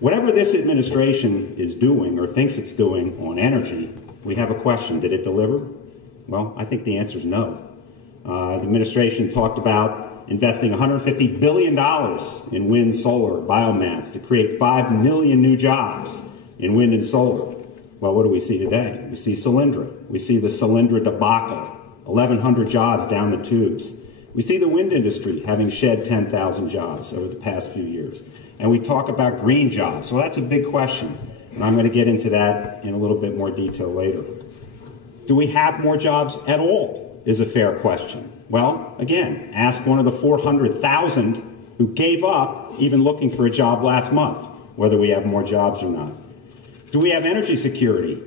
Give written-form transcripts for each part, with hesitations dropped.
Whatever this administration is doing or thinks it's doing on energy, we have a question. Did it deliver? Well, I think the answer is no. The administration talked about investing $150 billion in wind, solar, biomass to create 5 million new jobs in wind and solar. Well, what do we see today? We see Solyndra. We see the Solyndra debacle, 1,100 jobs down the tubes. We see the wind industry having shed 10,000 jobs over the past few years. And we talk about green jobs. Well, that's a big question, and I'm going to get into that in a little bit more detail later. Do we have more jobs at all is a fair question. Well, again, ask one of the 400,000 who gave up even looking for a job last month, whether we have more jobs or not. Do we have energy security?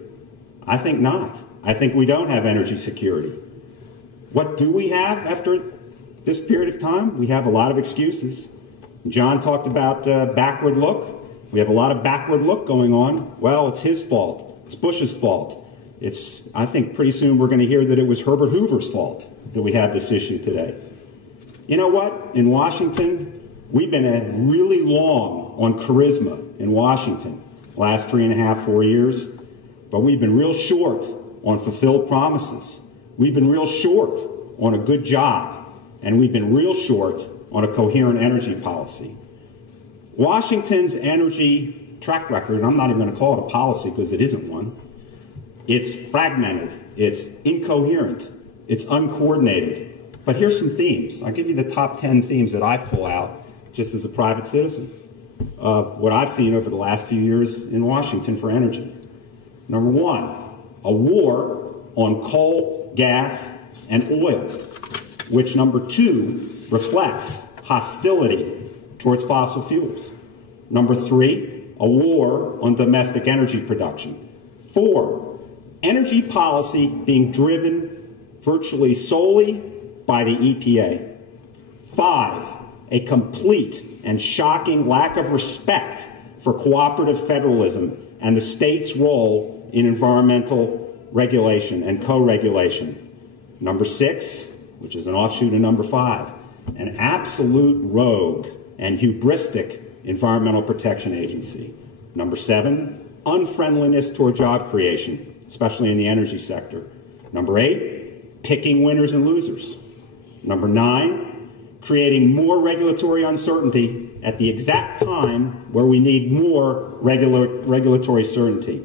I think not. I think we don't have energy security. What do we have after this period of time? We have a lot of excuses. John talked about backward look. We have a lot of backward look going on. Well, it's his fault. It's Bush's fault. I think pretty soon we're going to hear that it was Herbert Hoover's fault that we have this issue today. You know what? In Washington, we've been really long on charisma in Washington the last 3.5, 4 years, but we've been real short on fulfilled promises. We've been real short on a good job, and we've been real short on a coherent energy policy. Washington's energy track record, and I'm not even going to call it a policy because it isn't one, it's fragmented, it's incoherent, it's uncoordinated. But here's some themes. I'll give you the top 10 themes that I pull out just as a private citizen of what I've seen over the last few years in Washington for energy. Number one, a war on coal, gas, and oil, which number two, reflects hostility towards fossil fuels. Number three, a war on domestic energy production. 4, energy policy being driven virtually solely by the EPA. 5, a complete and shocking lack of respect for cooperative federalism and the state's role in environmental regulation and co-regulation. Number 6, which is an offshoot of number 5, an absolute rogue and hubristic Environmental Protection Agency. Number 7, unfriendliness toward job creation, especially in the energy sector. Number 8, picking winners and losers. Number 9, creating more regulatory uncertainty at the exact time where we need more regulatory certainty.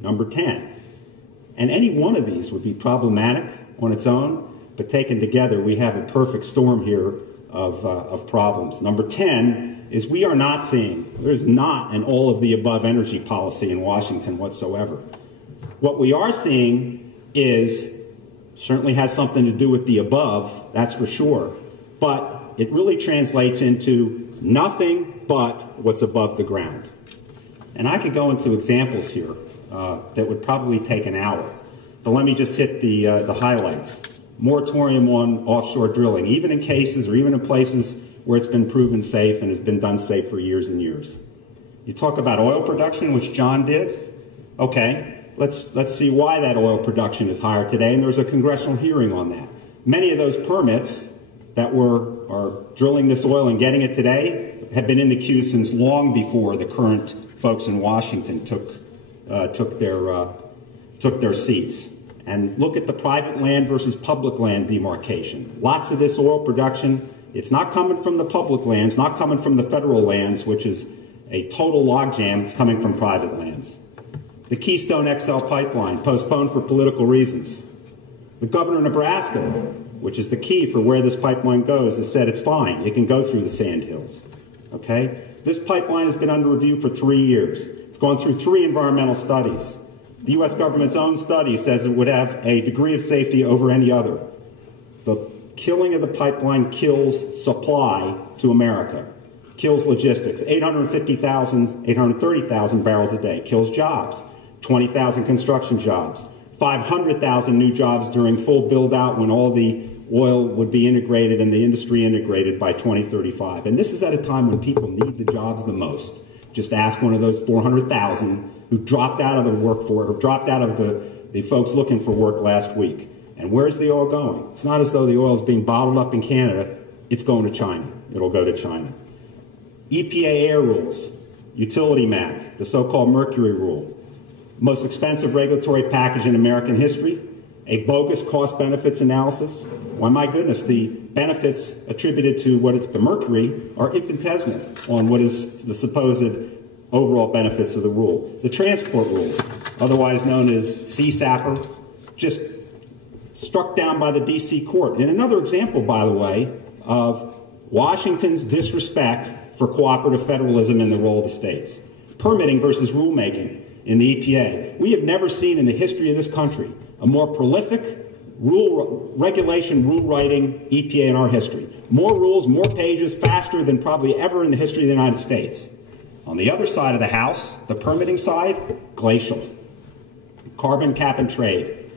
Number 10, and any one of these would be problematic on its own, but taken together, we have a perfect storm here of problems. Number 10 is we are not seeing, there's not an all-of-the-above energy policy in Washington whatsoever. What we are seeing is, certainly has something to do with the above, that's for sure, but it really translates into nothing but what's above the ground. And I could go into examples here that would probably take an hour, but let me just hit the highlights. Moratorium on offshore drilling, even in cases or even in places where it's been proven safe and has been done safe for years and years. You talk about oil production, which John did. Okay, let's see why that oil production is higher today, and there was a congressional hearing on that. Many of those permits that are drilling this oil and getting it today have been in the queue since long before the current folks in Washington took their seats. And look at the private land versus public land demarcation. Lots of this oil production, it's not coming from the public lands, not coming from the federal lands, which is a total logjam. It's coming from private lands. The Keystone XL pipeline, postponed for political reasons. The governor of Nebraska, which is the key for where this pipeline goes, has said it's fine. It can go through the sand hills. Okay? This pipeline has been under review for 3 years. It's gone through 3 environmental studies. The U.S. government's own study says it would have a degree of safety over any other. The killing of the pipeline kills supply to America, kills logistics, 830,000 barrels a day, kills jobs, 20,000 construction jobs, 500,000 new jobs during full build-out when all the oil would be integrated and the industry integrated by 2035. And this is at a time when people need the jobs the most. Just ask one of those 400,000 who dropped out of the workforce, or dropped out of the folks looking for work last week. And where's the oil going? It's not as though the oil is being bottled up in Canada. It's going to China. It'll go to China. EPA air rules. Utility MACT, the so-called Mercury Rule, most expensive regulatory package in American history, a bogus cost-benefits analysis. Why, my goodness, the benefits attributed to the Mercury are infinitesimal on what is the supposed overall benefits of the rule. The transport rule, otherwise known as CSAPR, just struck down by the D.C. court. And another example, by the way, of Washington's disrespect for cooperative federalism and the role of the states. Permitting versus rulemaking in the EPA. We have never seen in the history of this country a more prolific regulation, rule-writing EPA in our history. More rules, more pages, faster than probably ever in the history of the United States. On the other side of the house, the permitting side, glacial. Carbon cap and trade.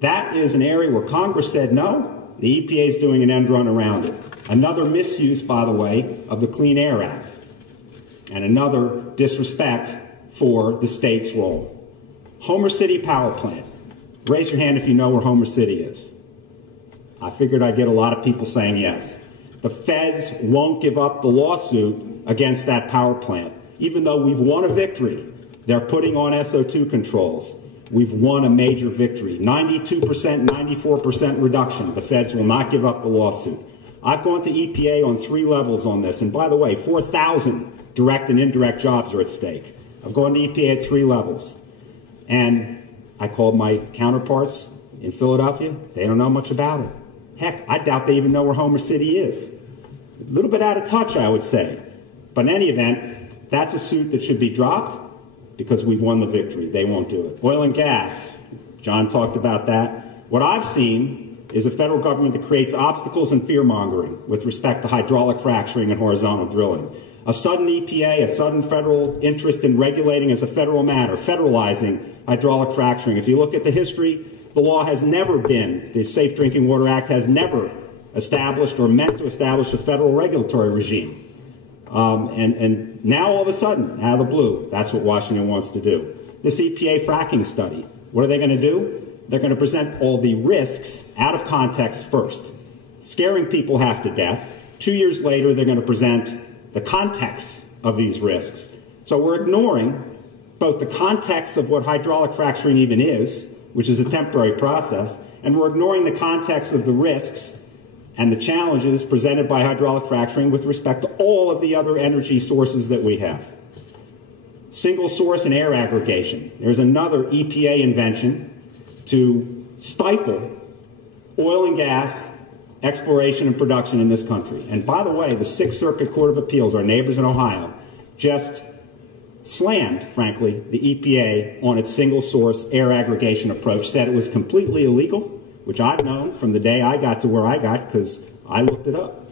That is an area where Congress said no. The EPA is doing an end run around it. Another misuse, by the way, of the Clean Air Act. And another disrespect for the state's role. Homer City Power Plant. Raise your hand if you know where Homer City is. I figured I'd get a lot of people saying yes. The feds won't give up the lawsuit against that power plant. Even though we've won a victory, they're putting on SO2 controls. We've won a major victory. 92%, 94% reduction. The feds will not give up the lawsuit. I've gone to EPA on 3 levels on this. And by the way, 4,000 direct and indirect jobs are at stake. I've gone to EPA at 3 levels. And I called my counterparts in Philadelphia. They don't know much about it. Heck, I doubt they even know where Homer City is. A little bit out of touch, I would say. But in any event, that's a suit that should be dropped because we've won the victory. They won't do it. Oil and gas. John talked about that. What I've seen is a federal government that creates obstacles and fear-mongering with respect to hydraulic fracturing and horizontal drilling. A sudden EPA, a sudden federal interest in regulating as a federal matter, federalizing hydraulic fracturing. If you look at the history, the law has never been, the Safe Drinking Water Act has never established or meant to establish a federal regulatory regime. And now all of a sudden, out of the blue, that's what Washington wants to do. This EPA fracking study, what are they going to do? They're going to present all the risks out of context first, scaring people half to death. 2 years later, they're going to present the context of these risks. So we're ignoring both the context of what hydraulic fracturing even is, which is a temporary process, and we're ignoring the context of the risks and the challenges presented by hydraulic fracturing with respect to all of the other energy sources that we have. Single source and air aggregation. There's another EPA invention to stifle oil and gas exploration and production in this country. And by the way, the Sixth Circuit Court of Appeals, our neighbors in Ohio, just slammed, frankly, the EPA on its single source air aggregation approach, said it was completely illegal, which I've known from the day I got to where I got because I looked it up.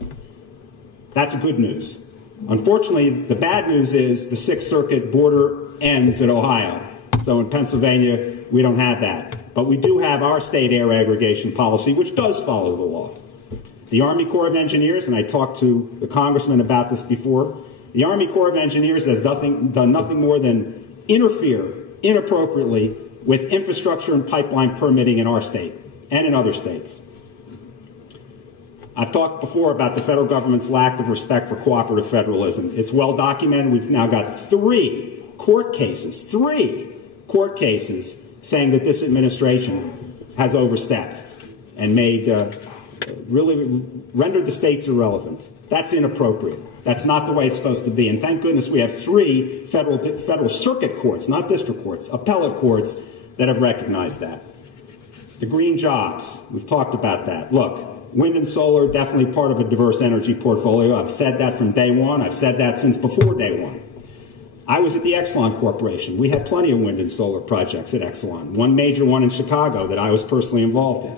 That's good news. Unfortunately, the bad news is the Sixth Circuit border ends at Ohio. So in Pennsylvania, we don't have that. But we do have our state air aggregation policy, which does follow the law. The Army Corps of Engineers, and I talked to the congressman about this before, the Army Corps of Engineers has done nothing more than interfere inappropriately with infrastructure and pipeline permitting in our state and in other states. I've talked before about the federal government's lack of respect for cooperative federalism. It's well documented. We've now got 3 court cases saying that this administration has overstepped and made really rendered the states irrelevant. That's inappropriate. That's not the way it's supposed to be. And thank goodness we have 3 federal circuit courts, not district courts, appellate courts that have recognized that. The green jobs, we've talked about that. Look, wind and solar, definitely part of a diverse energy portfolio. I've said that from day one. I've said that since before day one. I was at the Exelon Corporation. We had plenty of wind and solar projects at Exelon, one major one in Chicago that I was personally involved in.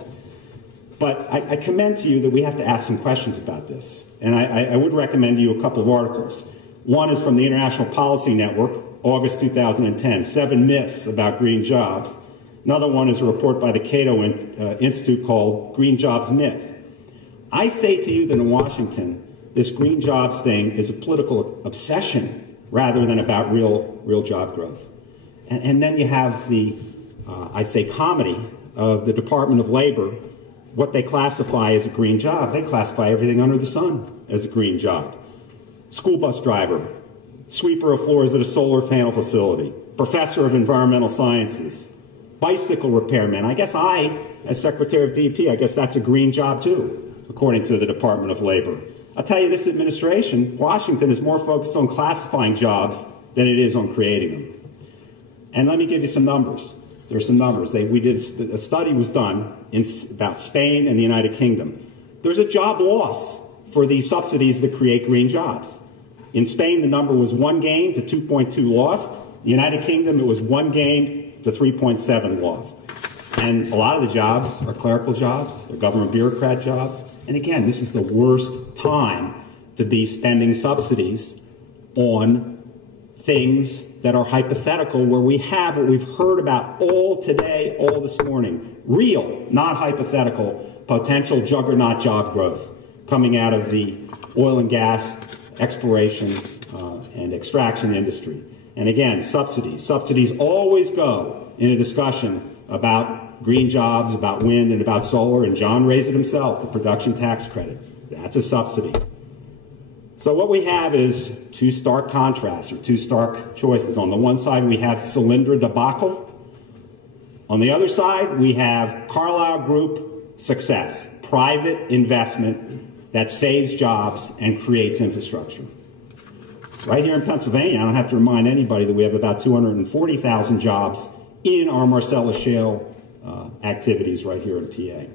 But I commend to you that we have to ask some questions about this. And I would recommend to you a couple of articles. One is from the International Policy Network, August 2010, 7 myths about green jobs. Another one is a report by the Cato Institute called Green Jobs Myth. I say to you that in Washington, this green jobs thing is a political obsession rather than about real job growth. And then you have the, I'd say, comedy of the Department of Labor, what they classify as a green job. They classify everything under the sun as a green job. School bus driver, sweeper of floors at a solar panel facility, professor of environmental sciences, bicycle repairman. I guess as Secretary of DEP, I guess that's a green job too, according to the Department of Labor. I'll tell you, this administration, Washington, is more focused on classifying jobs than it is on creating them. And let me give you some numbers. There are some numbers. A study was done about Spain and the United Kingdom. There's a job loss for these subsidies that create green jobs. In Spain, the number was 1 gained to 2.2 lost. The United Kingdom, it was 1 gained to 3.7 lost. And a lot of the jobs are clerical jobs, they're government bureaucrat jobs. And again, this is the worst time to be spending subsidies on things that are hypothetical, where we have what we've heard about all today, all this morning, real, not hypothetical, potential juggernaut job growth coming out of the oil and gas exploration and extraction industry. And again, subsidies. Subsidies always go in a discussion about green jobs, about wind, and about solar, and John raised it himself, the production tax credit. That's a subsidy. So what we have is two stark contrasts, or two stark choices. On the one side, we have Solyndra debacle. On the other side, we have Carlyle Group success, private investment that saves jobs and creates infrastructure. Right here in Pennsylvania, I don't have to remind anybody that we have about 240,000 jobs in our Marcellus Shale activities right here in PA.